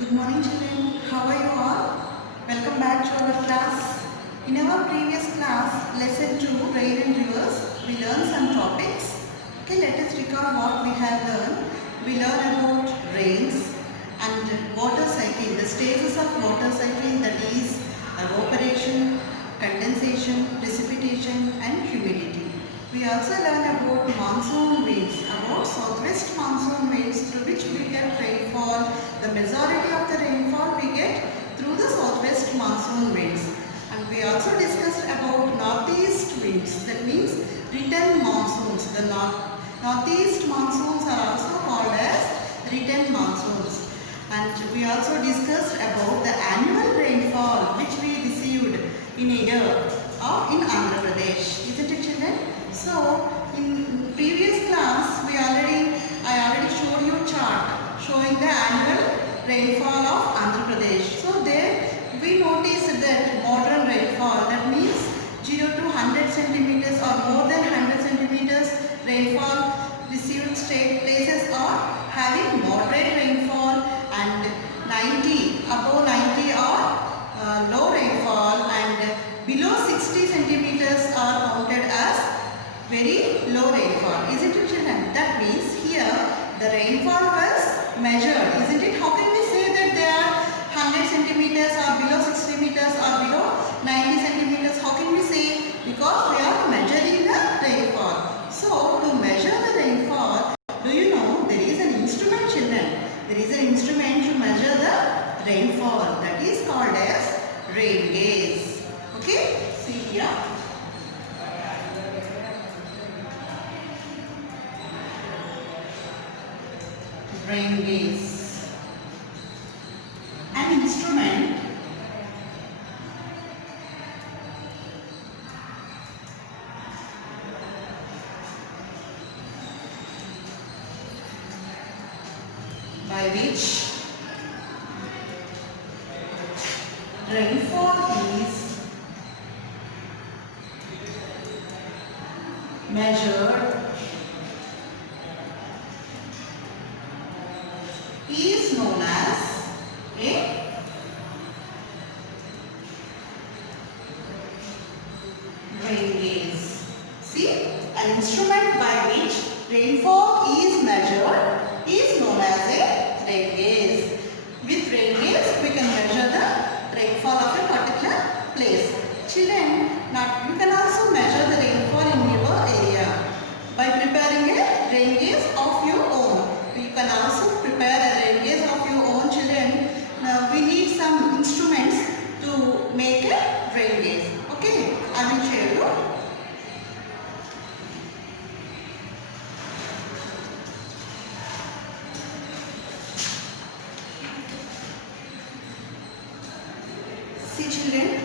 Good morning children, how are you all? Welcome back to our class. In our previous class, lesson 2, Rain and Rivers, we learned some topics. Okay, let us recall what we have learned. We learned about rains and water cycle, the stages of water cycle, that is evaporation, condensation, precipitation and humidity. We also learned about monsoon winds, about southwest monsoon winds through which we get rainfall. The majority of the rainfall we get through the southwest monsoon winds. And we also discussed about northeast winds, that means return monsoons. The northeast monsoons are also called as return monsoons. And we also discussed about the annual rainfall which we received in a year or in Andhra Pradesh. Isn't it children? So in previous class I already showed you chart showing the annual rainfall of Andhra Pradesh. So there we noticed that modern rainfall, that means 0 to 100 centimeters or more than 100 centimeters rainfall received state places are having moderate rainfall, and 90 above 90 are low rainfall, and below 60 centimeters are counted as very low rainfall. Isn't it children? That means here the rainfall was measured. Isn't it? How can we say that they are 100 centimeters or below 60 meters or below 90 centimeters? How can we say? Because we are measuring the rainfall. So to measure the rainfall, do you know there is an instrument children? There is an instrument to measure the rainfall, that is called as rain gauge. Okay? See here. Rain gauge, an instrument by which rainfall is measured, is known as a rain gauge. See, an instrument by which rainfall is measured is known as a rain gauge. With rain gauge, we can measure the rainfall of a particular place. Children, now you can also measure the rainfall in your area by preparing a rain gauge of your own. You can also prepare a rain gauge of your own children. Now we need some instruments to make a rain gauge. Okay, I will show you. See children,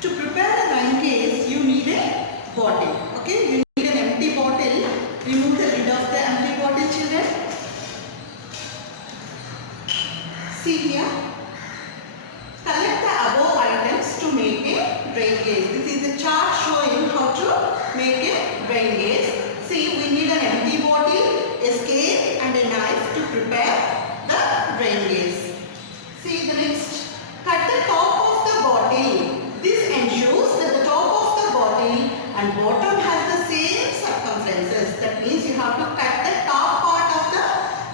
to prepare a rain gauge you need a bottle. Okay, you need an empty bottle. Remove the lid of the empty bottle children. See here, collect the above items to make a rain gauge. This is a chart showing how to make a rain gauge. See, we need an empty bottle, a scale and a knife to prepare the rain gauge. See the next, cut the top of the bottle. This ensures that the top of the bottle and bottom has the same circumferences. That means you have to cut the top part of the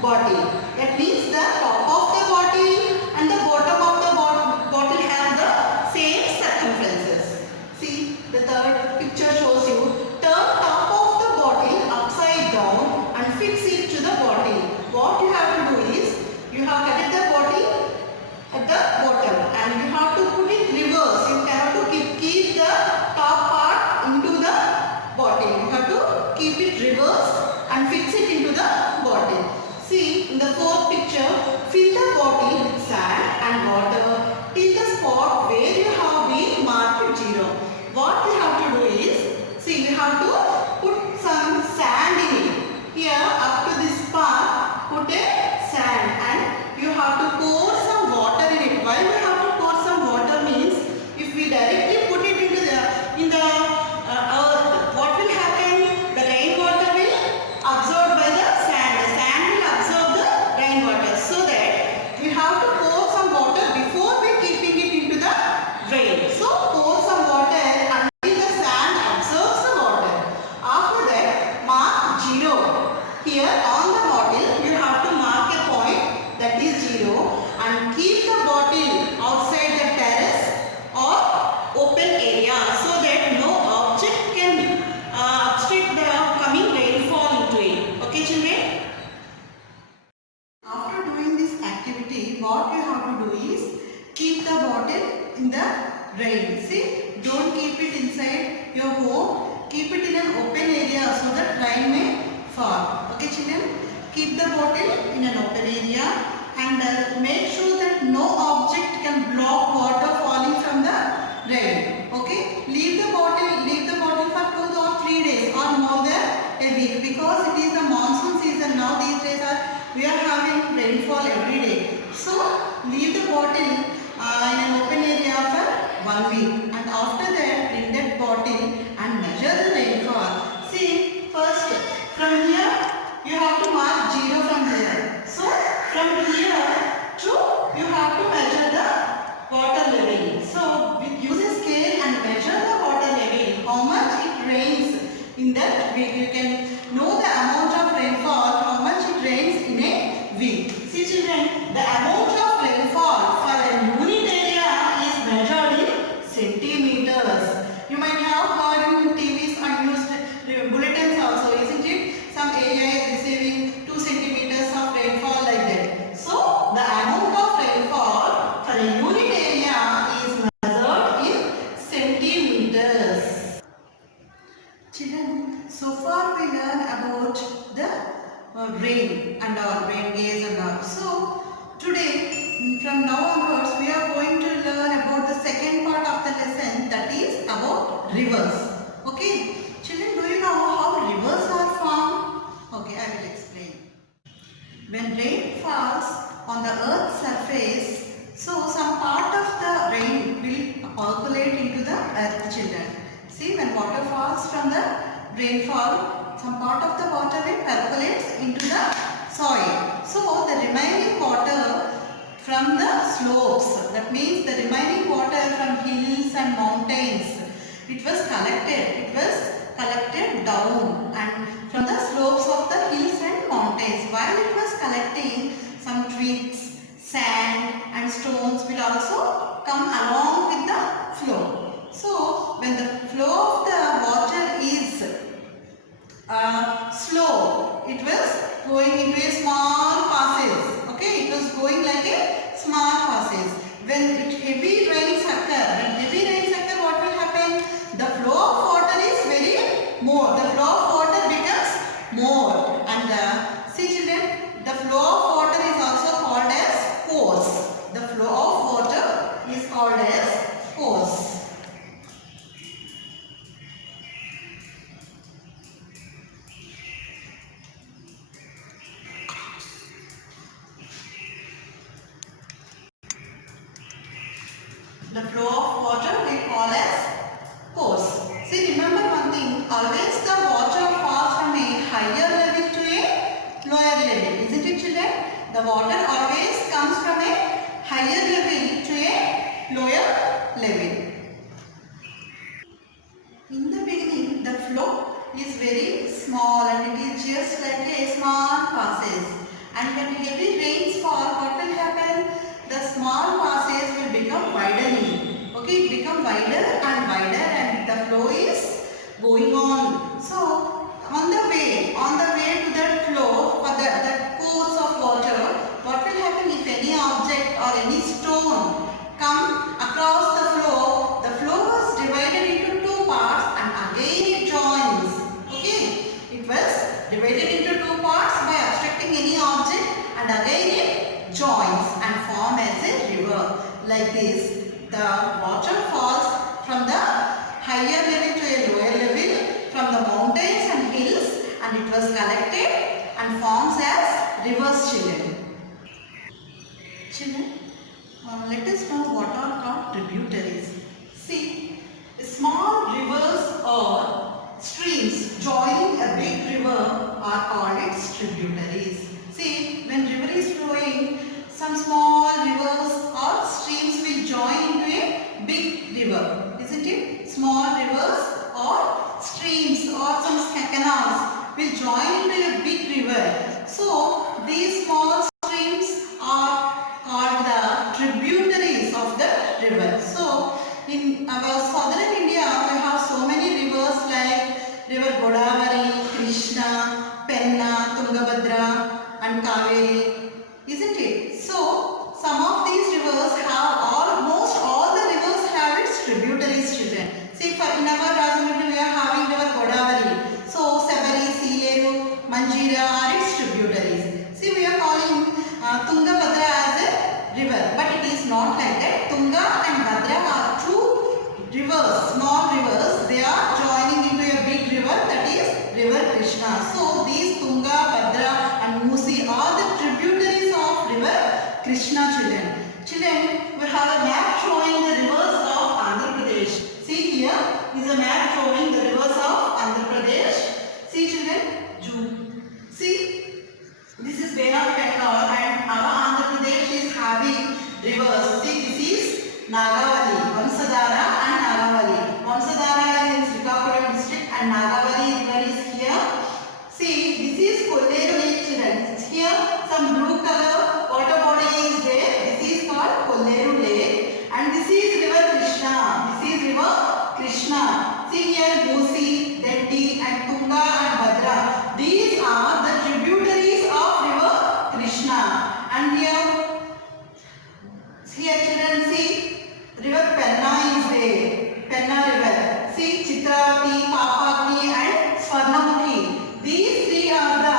bottle. That means the top of the bottle and the bottom of the bottle have the same circumferences. See, the third picture shows you, turn top of the bottle upside down and fix it to the bottle. What you have to do is, you have cut the bottle at the bottom and you have to put it reverse. You have to keep the top part into the bottle. You have to keep it reverse and fix it into the bottle. See, in the fourth picture, fill the bottle with sand and water till the spot where you have been marked 0. What you have to do is, see, you have to put some sand in it. Here, up to this part, put a sand and you have to pour some water in it. Why we have to pour some water means, if we directly put it into the earth, what will happen? The rainwater will absorb by the sand. The sand will absorb the rainwater. So that we have to what you have to do is keep the bottle in the rain. See, don't keep it inside your home. Keep it in an open area so that rain may fall. Okay, children? Keep the bottle in an open area and make sure that no object can block water falling from the rain. Okay? Leave the bottle for 2 or 3 days or more than a week, because it is the monsoon season now. These days we are having rainfall every day. So leave the bottle in an open area for 1 week, and after that bring that bottle and measure the rainfall. See, first from here you have to mark 0 from there. So from here to you have to measure the water level. So use a scale and measure the water level. How much it rains in that week. You can know the amount of rainfall, how much it rains in a week. See children, the amount of rainfall for a unit area is measured in centimeters. You might have heard in TVs and news bulletins also, isn't it? Some area is receiving 2 centimeters of rainfall like that. So the amount of rainfall for a unit area is measured in centimeters. Children, so far we learn about the rain and our rain gauge and all. So today, from now onwards, we are going to learn about the second part of the lesson, that is about rivers. Okay, children, do you know how rivers are formed? Okay, I will explain. When rain falls on the earth's surface, so some part of the rain will percolate into the earth, children. See, when water falls from the rainfall, some part of the water will percolates into the soil. So the remaining water from the slopes, that means the remaining water from hills and mountains, it was collected down and from the slopes of the hills and mountains. While it was collecting, some twigs, sand and stones will also come along with the flow. So when the flow of the water is slow, it was going into a small passes. Okay, it was going like a small passes. When heavy rains occur, what will happen? The flow of water is very more. The flow of water becomes more, and see children, the flow of water is also called as force. The flow of water is called as force. The flow of water we call as force. See, remember one thing, always the water falls from a higher level to a lower level. Isn't it children? The water always comes from a higher level to a lower level. In the beginning, the flow is very small and it is just like a small passes. And when heavy rains fall, what will happen? The small passes will become widening. Okay, it become wider and the flow is going on. So on the way to that flow, for that course of water, what will happen if any object or any stone come across the flow was divided into 2 parts and again it joins. Okay, it was divided into 2 parts by obstructing any object and again it joins and form as a river. Like this, the water falls from the higher level to a lower level, from the mountains and hills, and it was collected and forms as rivers, children. Children, let us know what are called tributaries. See, small rivers or streams joining a big river are called its tributaries. See, when river is flowing, some small rivers or streams will join into a big river, isn't it? Small rivers or streams or some canals will join into a big river. So these small streams are called the tributaries of the river. So in our southern India, we have so many rivers like river Godavari, Krishna, Penna, Tungabhadra and Kaveri, isn't it? So some is not like that. Tunga and Bhadra are two rivers, small rivers. They are joining into a big river, that is River Krishna. So these Tunga, Bhadra and Musi are the tributaries of River Krishna, children. Children, we have a map showing the rivers of Andhra Pradesh. See, here is a map showing the rivers of Andhra Pradesh. See, children, see, this is Bay of Bengal and our Andhra Pradesh is having rivers. See, this is Nagavali, Vamsadhara and Nagavali. Vamsadhara is in Srikakulam district and Nagavali river is here. See, this is Kolleru Lake, children. Here some blue color water body is there. This is called Kolleru Lake and this is River Krishna. This is River Krishna. See here Musi, Detti and Tunga and Bhadra. These are the tributaries of River Krishna. And here children, see River Penna is there. Penna river. See Chitravati, Papakni and Swarnamukhi. These three are the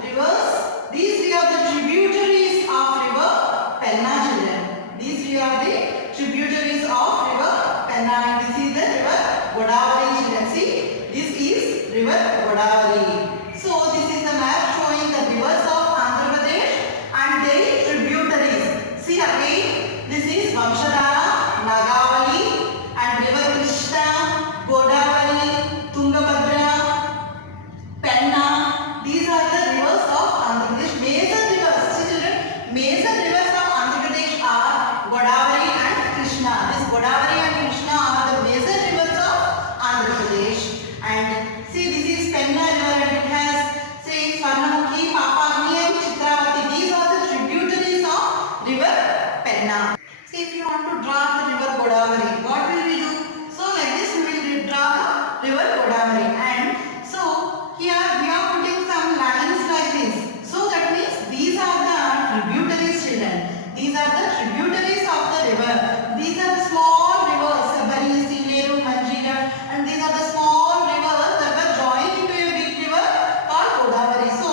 rivers. These three are the tributaries of River Penna, children. These three are the tributaries of River Penna. And this is the River Godavari, children. See, this is River Godavari. So this is the map showing the rivers of Andhra Pradesh and their tributaries. See again, this is Vamsadhara, Nagavali and River Krishna, Godavari, Tungabhadra, Penna. These are the rivers of Andhra Pradesh. Major rivers, see children, major rivers of Andhra Pradesh are Godavari and Krishna. This Godavari and Krishna are the major rivers of Andhra Pradesh. And see, this is Penna river and it has, say, Swarnamukhi, Papagni and Chitravati. These are the tributaries of River Penna. See, if you want to draw the River Godavari, what will we do? So, like this, we will draw the River Godavari. And so, here we are putting some lines like this. So, that means these are the tributaries, children. These are the tributaries of the river. These are the small rivers, Sabari, Sileru, Manjira, and these are the small rivers that were joined into a big river called Godavari. So,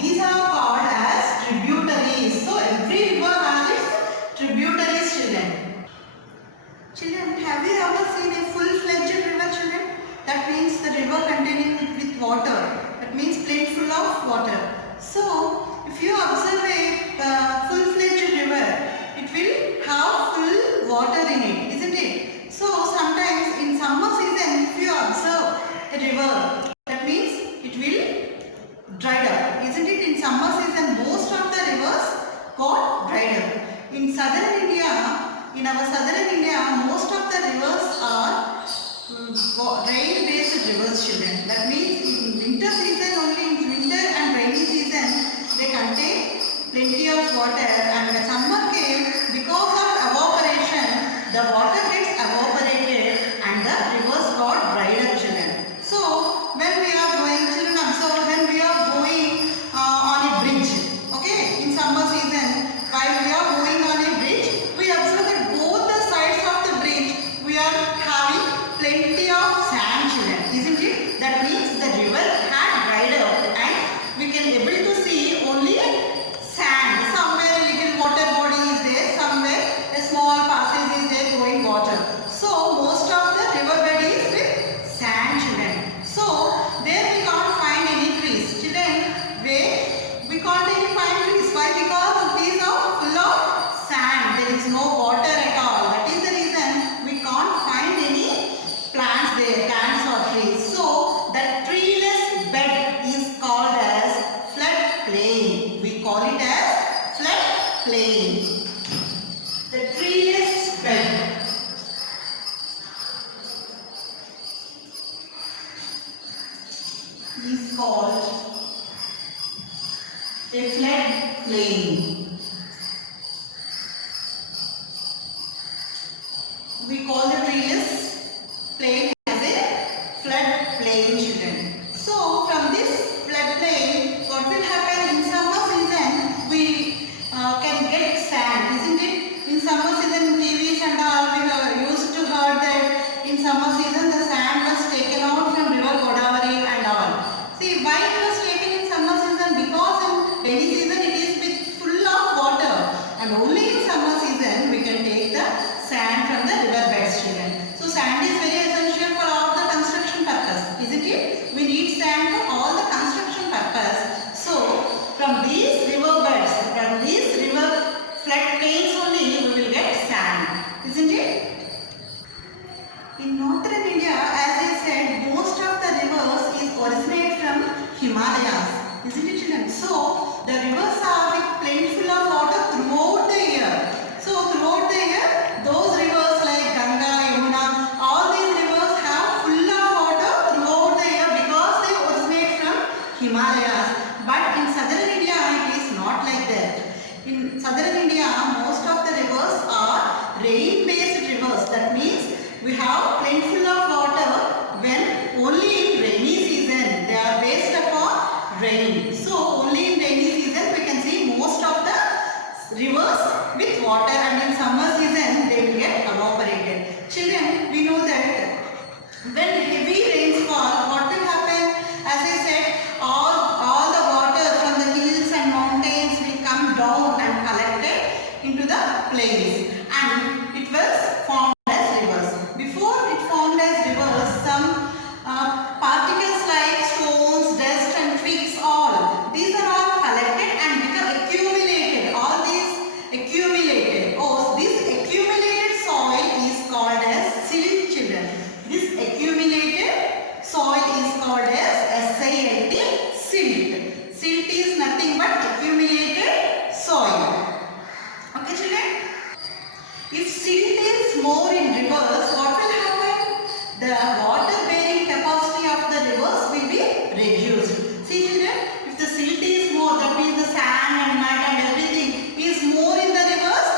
these are called as tributaries. So, every river has its tributaries, children. Children, have you ever seen a full-fledged river, children? That means the river containing with water. That means plate full of water. So, if you observe a full-fledged river, it will have full water in it, isn't it? So, sometimes in summer season, if you observe a river, that means it will dry up, isn't it? In summer season, most of the rivers got dried up. In southern India, in our southern India, most of the rivers are rain-based rivers, children. That means in winter season, only in winter and rainy season, they contain plenty of water. And when summer came, because of evaporation, the water gets evaporated and the rivers got dried up, children. So, when we are going, children observe, when we are going on a bridge, okay, in summer season, while we are going on a bridge, we observe that both the sides of the bridge, we are having plenty of sand, children, isn't it? That means the river had dried up and we can able to see only sand. Somewhere a little water body is there, somewhere a small passage is there going water. So most of the river bed is with sand, children. So there we can't find any trees, children. Where we can't even find trees. Why? Because these are full of sand. There is no water at all. That is the reason we can't find any plants there, plants or trees. So the treeless bed is called as floodplain. We call it as floodplain. The treeless bed. Is called a floodplain. We call the treeless plain as a floodplain, children. So from this floodplain, what will happen in summer season? We can get sand, isn't it? In summer season, TVs and all, we used to heard that in summer season the sand was taken out from River Godavari and all. See, why it was taken in summer season? Because in rainy season it is with full of rivers with water, and in summer season they will get evaporated. Children, we know that when heavy rains fall, what will happen? As I said, all the water from the hills and mountains will come down and collected into the plains, and it was formed as rivers. Before it formed as rivers, some particles like stones, dust and twigs, all these are all collected and become accumulated. All these accumulated, this accumulated soil is called as silt, children. This accumulated soil is called as SILT, silt. Silt is nothing but accumulated soil. Okay, children? If silt is more in rivers, what will happen? The water bearing capacity of the rivers will be reduced. See, children, if the silt is more, that means the sand and mud and everything is more in the rivers,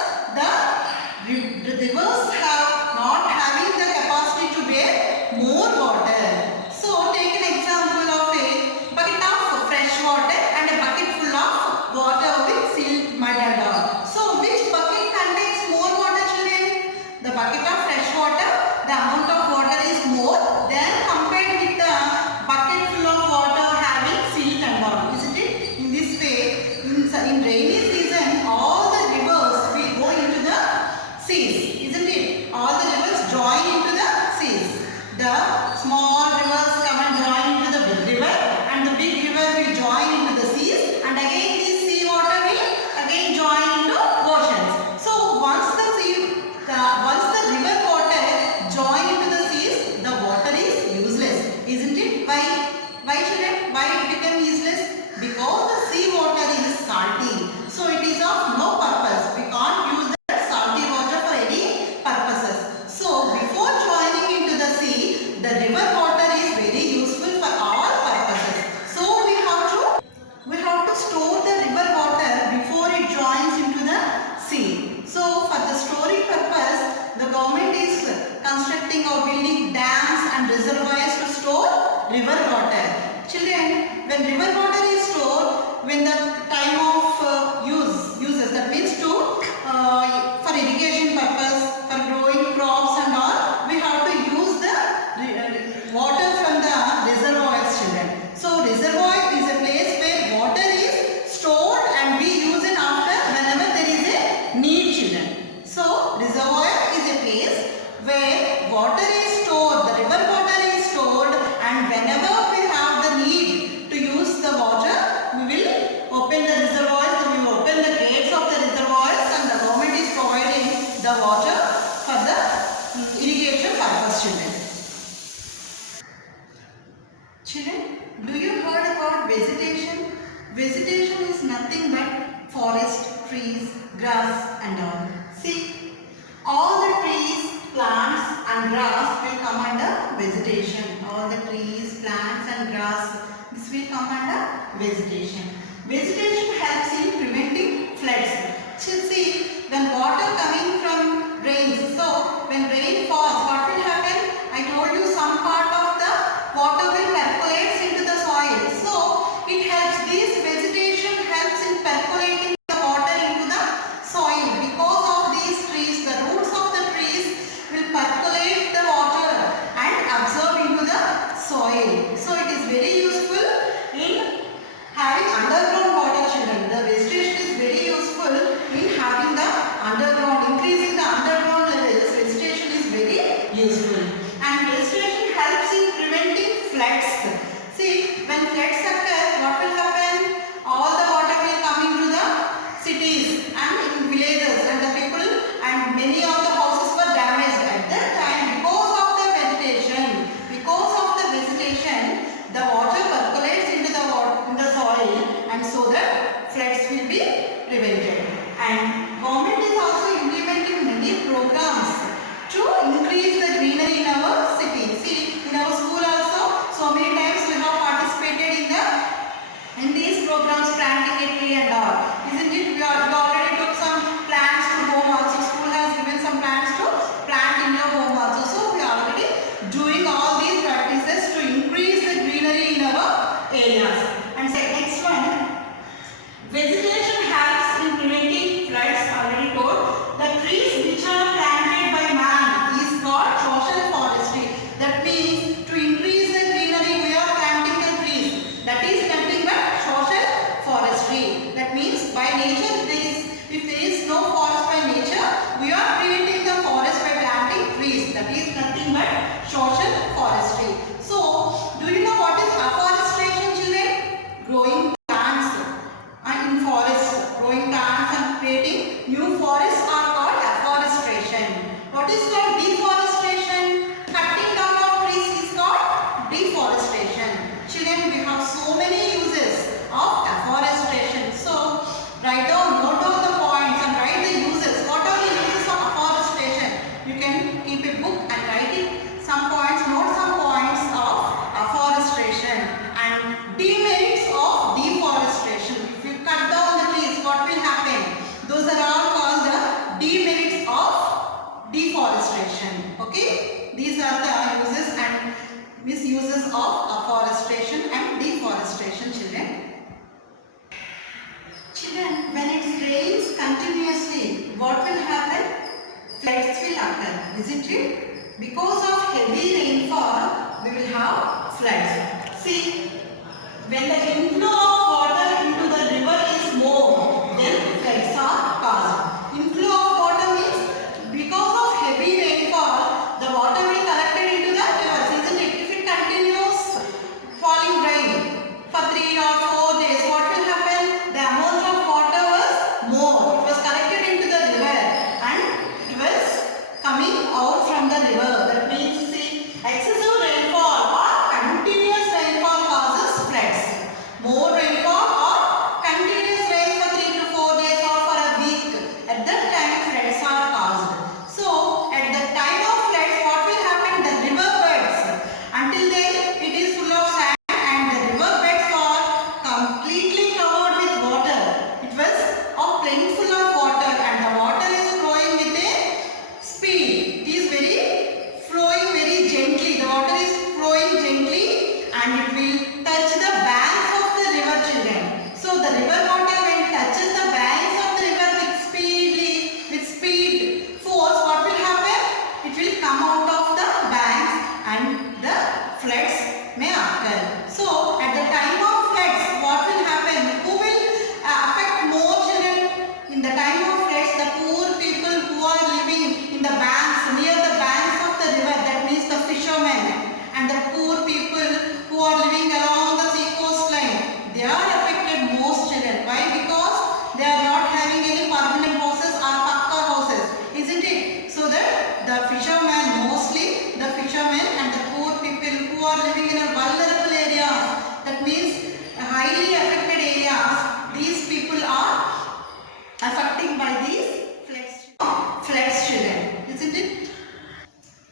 the rivers have not having the capacity to bear more water. So take an example of a bucket of fresh water and a bucket full of water with silt, mud and all. So which bucket contains more water, children? The bucket of fresh water, the amount of water is more than compared with the bucket full of water having silt and all. Isn't it? In this way, in rainy season, all the rivers will go into the seas. Isn't it? All the rivers join into the seas. The small rivers come and join into the big river, and the big river will join into the seas, and again this sea water will again join into oceans. So once the river water join into the seas, the water is useless. Isn't it? Why children? Why it become useless? Because the sea water is salty. So it is of no purpose. We can't use that salty water for any purposes. So before joining into the sea, the river water is very useful for all purposes. So we have to store the river water before it joins into the sea. So for the storing purpose, the government is constructing or building dams and reservoirs to store river water. Children, when river water is stored, when the time of uses, that means for irrigation purpose, for growing crops and all, we have to use the water from the reservoirs, children. So reservoir is a place where water is stored and we use it after whenever there is a need, children. So reservoir is a place where water is stored, the river water is stored, and whenever we have the need to use the water, we will open the reservoirs, we will open the gates of the reservoirs, and the government is providing the water for the irrigation purpose, children. Children, do you heard about vegetation? Vegetation is nothing but forest, trees, grass and all. See, all the trees, plants and grass will come under vegetation. All the trees, plants and grass, this will come under vegetation. Vegetation helps in preventing floods. See, when water coming from rain, so when rain falls, what will happen? I told you some part of the water will percolate into the soil. So it helps, this vegetation helps in percolating the water into the soil. Because of these trees, the roots of the trees will percolate the water and absorb into the soil. So it is very useful in having underground water, children. The vegetation is very creating new forests are called afforestation. What is called deforestation? Cutting down of trees is called deforestation. Children, we have so many uses of afforestation. So write down, note down the points and write the uses. What are the uses of afforestation? You can keep a book and write it. Some points, note some points of afforestation and demerits of deforestation. If you cut down the trees, what will happen? Those are all called the demerits of deforestation. Okay? These are the uses and misuses of afforestation and deforestation, children. Children, when it rains continuously, what will happen? Floods will occur, isn't it? Because of heavy rainfall, we will have floods. See, when the inflow of water into the river is more, then floods are caused. Inflow of water means because of heavy rainfall, the water will collected into the rivers, isn't it? If it continues falling rain for 3 or 4 days, what will happen? The amount of water was more. It was collected into the river and it was coming out from the river. That means, see, excessive rainfall or continuous rainfall causes floods. More rainfall or continuous rain for 3 to 4 days or for a week, at that time floods are caused. So, at the time of floods, what will happen? The river beds, until then it is full of sand and the river beds are completely covered with water. It was plentiful of water and the water is flowing with a speed. It is flowing very gently. The water is flowing gently and it will touch the banks of the river, children. So the river water when it touches the banks of the river with speed force, what will happen? It will come out of the banks and the floods may occur. So at the time of floods, what will happen? Who will affect more, children? In the time of floods, the poor people who are living in the banks, near the banks of the river, that means the fishermen, and the poor people who are living along the sea coastline, they are affected most, children. Why? Because they are not having any permanent houses or pakka houses, isn't it? So that the fishermen, mostly the fishermen and the poor people who are living in a vulnerable areas, that means highly affected areas, these people are affected by these floods, children, isn't it?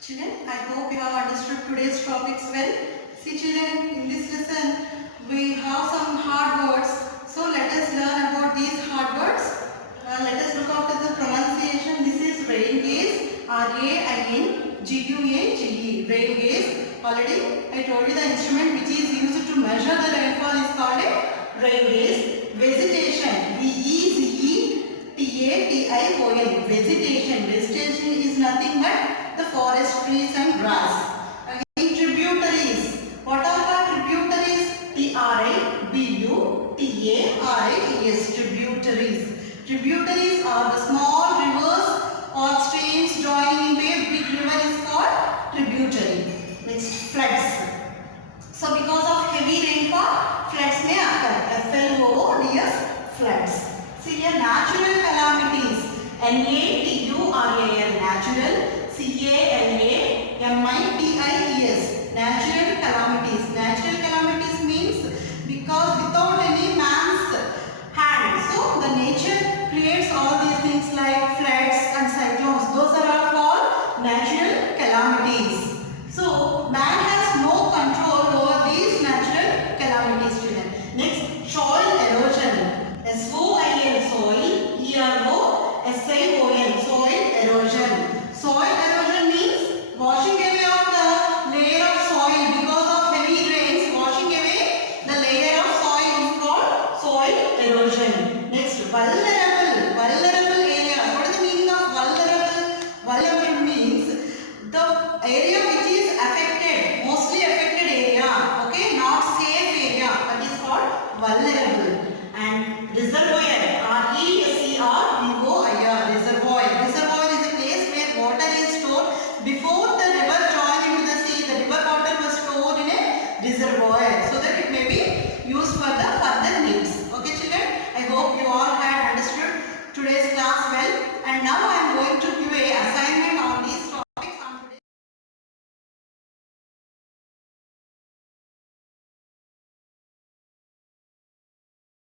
Children, I hope you have understood today's topics well. See, children, in this lesson we have some hard words. So let us learn about these hard words. Let us look after the pronunciation. This is rain gauge, R-A-I-N-G-U-A-G-E, rain gauge. Already I told you the instrument which is used to measure the rainfall is called a rain gauge. Vegetation, V-E-Z-E-T-A-T-I-O-N, vegetation. Vegetation is nothing but the forest, trees and grass. Again, tributaries. What are the tributaries? T-R-I-B-U-T-A-R-I-E-S, tributaries. Tributaries are the small rivers or streams joining into a big river is called tributary. Next, floods. So because of heavy rainfall, floods may occur. F-L-O-O-D-S, floods. See here, natural calamities. N-A-T-U-R-A-L, natural. C-A-L-A-M-I-T-I-E-S, natural calamities. Natural calamities means because without any man's hand. So the nature creates all these things like floods and cyclones. Those are all called natural calamities. So man has no control over these natural calamities, children. Next, soil erosion. S-O-I-L, soil. E-R-O-S-I-O-N, soil erosion. Soil erosion means washing away of the layer of soil because of heavy rains. Washing away the layer of soil is called soil erosion. Next, vulnerable. Vulnerable areas. What is the meaning of vulnerable? Vulnerable means the area which is affected, mostly affected area. Okay, not safe area. That is called vulnerable. And reservoir. R-E-S-E-R-V-O-I-R. Reservoir. Reservoir is a place where water is stored today's class well, and now I am going to give a assignment on these topics on today.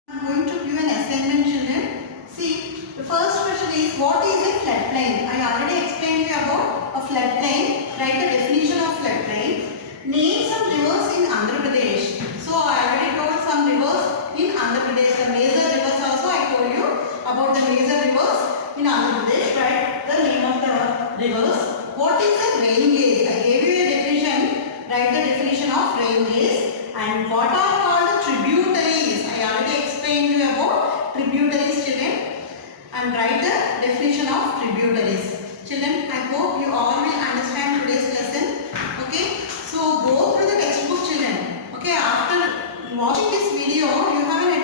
I am going to give an assignment, children. See, the first question is, what is a floodplain? I already explained you about a floodplain. Write the definition of floodplain. Name some rivers in Andhra Pradesh. So I already told some rivers in Andhra Pradesh. The major rivers also I told you about the major rivers in Andhra Pradesh. Write the name of the rivers. What is a rain gauge? I gave you a definition. Write the definition of rain gauge. And what are called tributaries? I already explained you about tributaries, children. And write the definition of tributaries. Children, I hope you all will understand today's lesson. Okay. So go through the textbook, children. Okay. After watching this video, you have an